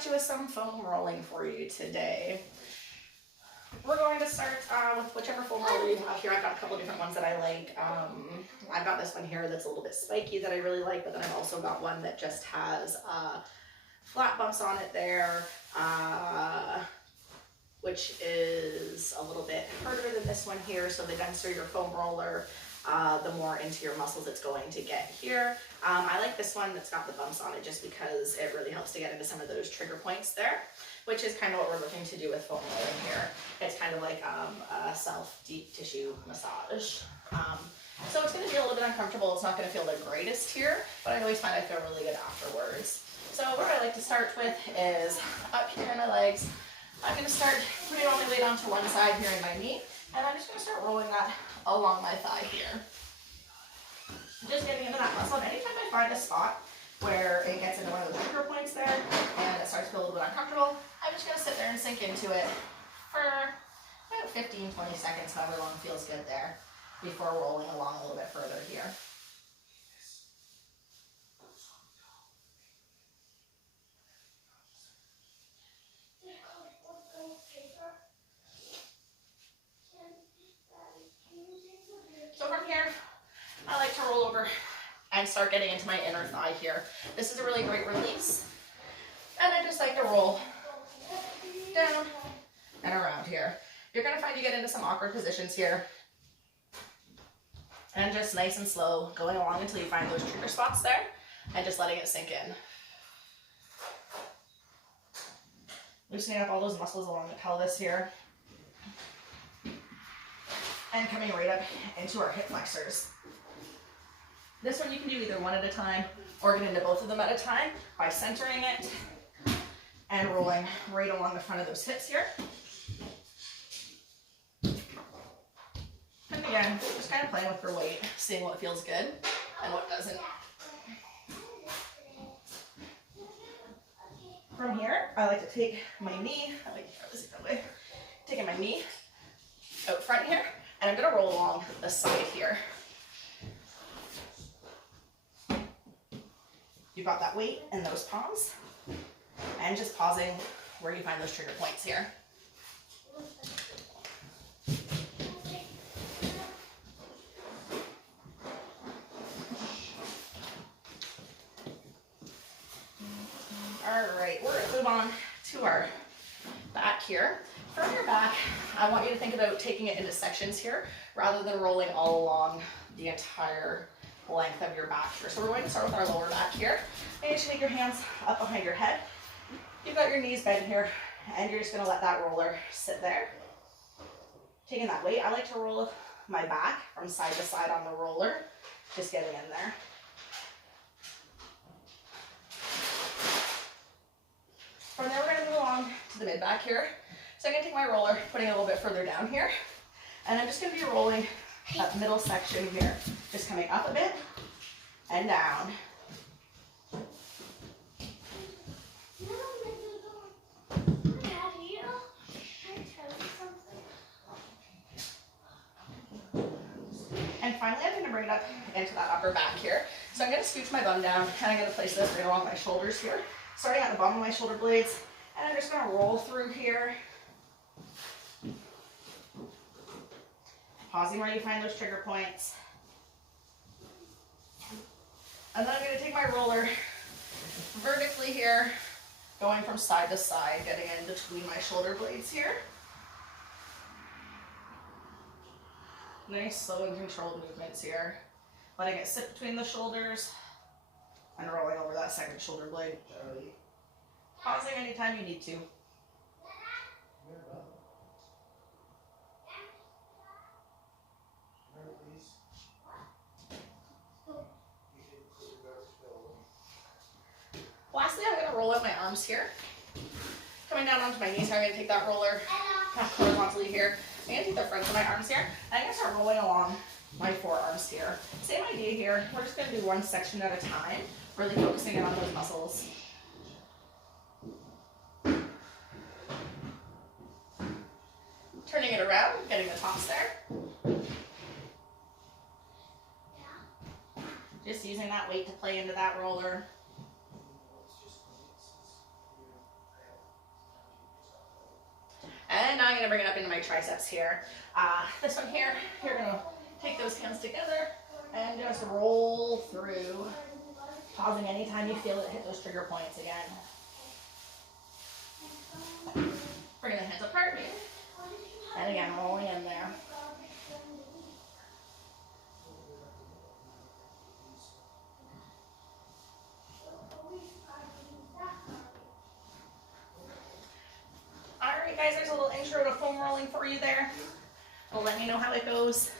at you with some foam rolling for you today. We're going to start with whichever foam roller you have here. I've got a couple of different ones that I like. I've got this one here that's a little bit spiky that I really like, but then I've also got one that just has flat bumps on it there, which is a little bit harder than this one here. So the denser your foam roller, the more into your muscles it's going to get here. I like this one that's got the bumps on it just because it really helps to get into some of those trigger points there, which is kind of what we're looking to do with foam rolling here. It's kind of like a self-deep tissue massage. So it's going to be a little bit uncomfortable. It's not going to feel the greatest here, but I always find I feel really good afterwards. So what I like to start with is up here in my legs. I'm going to start putting all my weight onto one side here in my knee, and I'm just going to start rolling that along my thigh here. Just getting into that muscle. And anytime I find a spot where it gets into one of those trigger points there and it starts to feel a little bit uncomfortable, I'm just going to sit there and sink into it for about 15-20 seconds, however long feels good there, before rolling along a little bit further here. So from here, I like to roll over and start getting into my inner thigh here. This is a really great release. And I just like to roll down and around here. You're going to find you get into some awkward positions here. And just nice and slow, going along until you find those trigger spots there, and just letting it sink in. Loosening up all those muscles along the pelvis here. And coming right up into our hip flexors. This one you can do either one at a time or get into both of them at a time by centering it and rolling right along the front of those hips here. And again, just kind of playing with your weight, seeing what feels good and what doesn't. From here, I like to take my knee, I like to throw this that way, taking my knee out front here, and I'm going to roll along the side here. You've got that weight in those palms, and just pausing where you find those trigger points here. All right, we're going to move on to our back here. From your back, I want you to think about taking it into sections here rather than rolling all along the entire length of your back here. So we're going to start with our lower back here. And you just take your hands up behind your head. You've got your knees bent here, and you're just going to let that roller sit there. Taking that weight, I like to roll my back from side to side on the roller, just getting in there. From there, we're going to move along to the mid back here. So I'm going to take my roller, putting it a little bit further down here, and I'm just going to be rolling that middle section here, just coming up a bit and down. And finally, I'm going to bring it up into that upper back here. So I'm going to scooch my bum down, and I'm going to place this right along my shoulders here, starting at the bottom of my shoulder blades, and I'm just going to roll through here. Pausing where you find those trigger points. And then I'm going to take my roller vertically here, going from side to side, getting in between my shoulder blades here. Nice, slow and controlled movements here. Letting it sit between the shoulders and rolling over that second shoulder blade. Pausing anytime you need to. Lastly, I'm going to roll out my arms here. Coming down onto my knees, I'm going to take that roller horizontally here. I'm going to take the front of my arms here, and I'm going to start rolling along my forearms here. Same idea here. We're just going to do one section at a time, really focusing in on those muscles. Turning it around, getting the tops there. Just using that weight to play into that roller. gonna bring it up into my triceps here. This one here, you're gonna take those hands together and just roll through, pausing anytime you feel it hit those trigger points again. Bringing the hands apart, and again, rolling in there. All right, guys, there's a little intro to foam rolling for you there. Well, let me know how it goes.